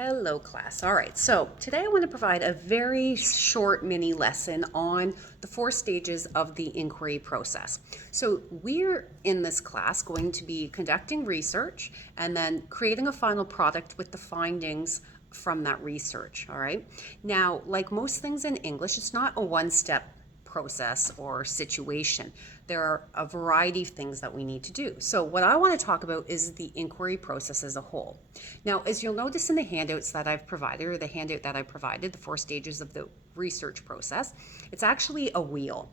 Hello class. All right, so today I want to provide a very short mini lesson on the 4 stages of the inquiry process. So we're in this class going to be conducting research and then creating a final product with the findings from that research, all right? Now, like most things in English, it's not a one-step process or situation. There are a variety of things that we need to do. So what I want to talk about is the inquiry process as a whole. Now, as you'll notice in the handouts that I've provided, or the handout that I provided, the 4 stages of the research process, it's actually a wheel.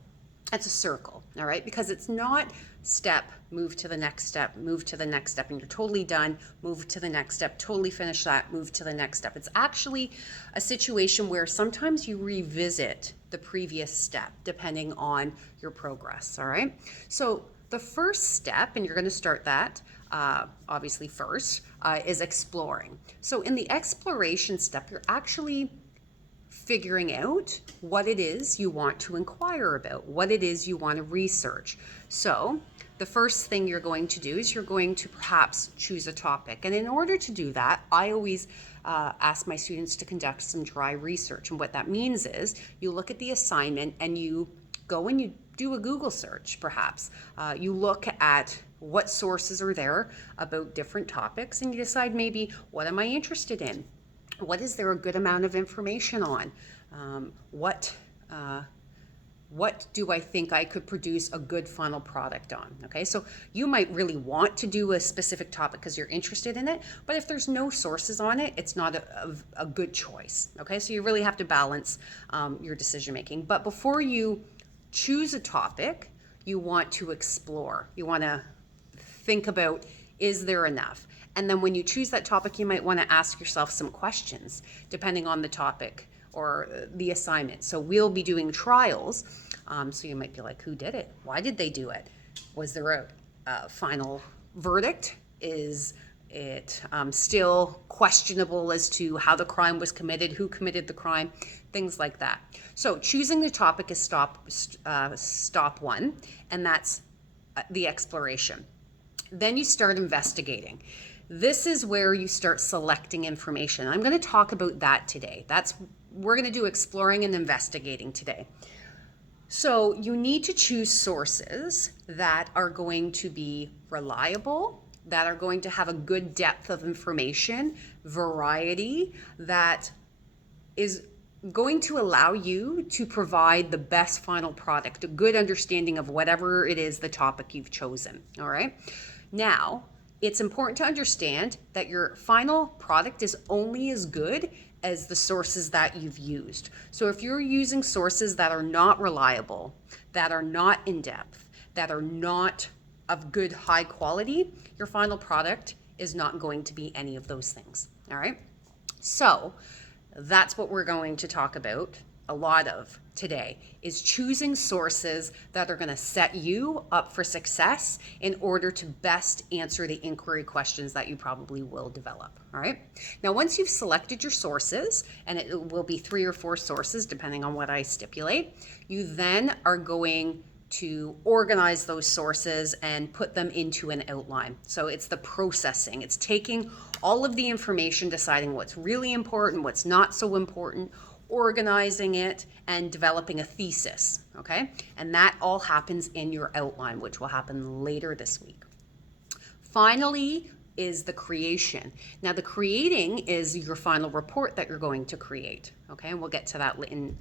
It's a circle, all right? Because it's not step, move to the next step, move to the next step, and you're totally done, move to the next step, totally finish that, move to the next step. It's actually a situation where sometimes you revisit the previous step depending on your progress, all right? So the first step, and you're going to start that obviously first, is exploring. So in the exploration step, you're actually figuring out what it is you want to inquire about, what it is you want to research. So the first thing you're going to do is you're going to perhaps choose a topic. And in order to do that, I always ask my students to conduct some dry research. And what that means is you look at the assignment and you go and you do a Google search, perhaps. You look at what sources are there about different topics and you decide maybe, what am I interested in? What is there a good amount of information on? What do I think I could produce a good final product on? Okay, so you might really want to do a specific topic because you're interested in it, but if there's no sources on it, it's not a good choice. Okay, so you really have to balance your decision making. But before you choose a topic, you want to explore. You want to think about, is there enough? And then when you choose that topic, you might want to ask yourself some questions depending on the topic or the assignment. So we'll be doing trials. So you might be like, who did it? Why did they do it? Was there a final verdict? Is it still questionable as to how the crime was committed, who committed the crime, things like that. So choosing the topic is stop one, and that's the exploration. Then you start investigating. This is where you start selecting information. I'm going to talk about that today. We're going to do exploring and investigating today. So you need to choose sources that are going to be reliable, that are going to have a good depth of information, variety, that is going to allow you to provide the best final product, a good understanding of whatever it is the topic you've chosen, all right? Now, it's important to understand that your final product is only as good as the sources that you've used. So if you're using sources that are not reliable, that are not in depth, that are not of good high quality, your final product is not going to be any of those things, all right? So that's what we're going to talk about a lot of today, is choosing sources that are going to set you up for success in order to best answer the inquiry questions that you probably will develop. All right. Now, once you've selected your sources, and it will be 3 or 4 sources depending on what I stipulate, you then are going to organize those sources and put them into an outline. So it's the processing. It's taking all of the information, deciding what's really important, what's not so important, organizing it, and developing a thesis, okay? And that all happens in your outline, which will happen later this week. Finally is the creation. Now, the creating is your final report that you're going to create, okay? And we'll get to that in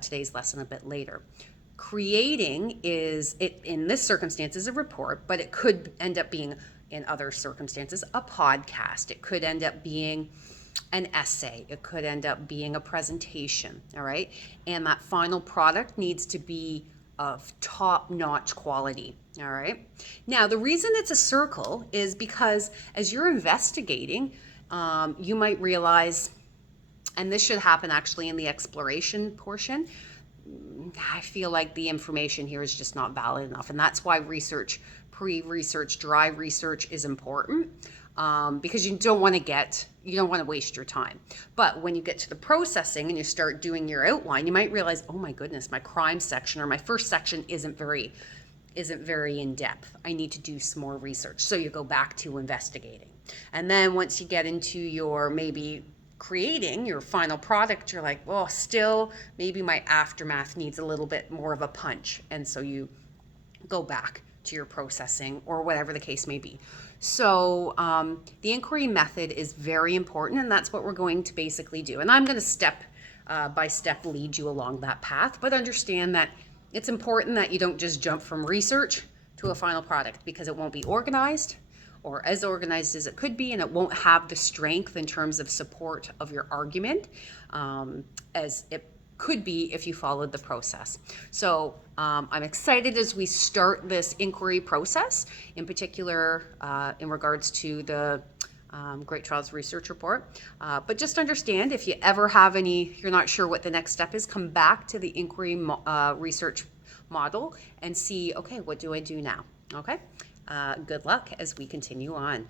today's lesson a bit later. Creating is, in this circumstance, is a report, but it could end up being, in other circumstances, a podcast. It could end up being an essay. It could end up being a presentation, all right? And that final product needs to be of top-notch quality, all right? Now, the reason it's a circle is because as you're investigating, you might realize, and this should happen actually in the exploration portion, I feel like the information here is just not valid enough. And that's why research, pre-research, dry research is important, because you don't want to waste your time. But when you get to the processing and you start doing your outline, you might realize, oh my goodness, my crime section or my first section isn't very in depth. I need to do some more research. So you go back to investigating. And then once you get into your maybe creating your final product, you're like, well, still maybe my aftermath needs a little bit more of a punch. And so you go back to your processing or whatever the case may be. So the inquiry method is very important, and that's what we're going to basically do. And I'm going to step by step lead you along that path, but understand that it's important that you don't just jump from research to a final product, because it won't be organized or as organized as it could be, and it won't have the strength in terms of support of your argument as it could be if you followed the process. So I'm excited as we start this inquiry process, in particular in regards to the Great Trials Research Report. But just understand, if you ever have any, you're not sure what the next step is, come back to the inquiry research model and see, okay, what do I do now? Okay, good luck as we continue on.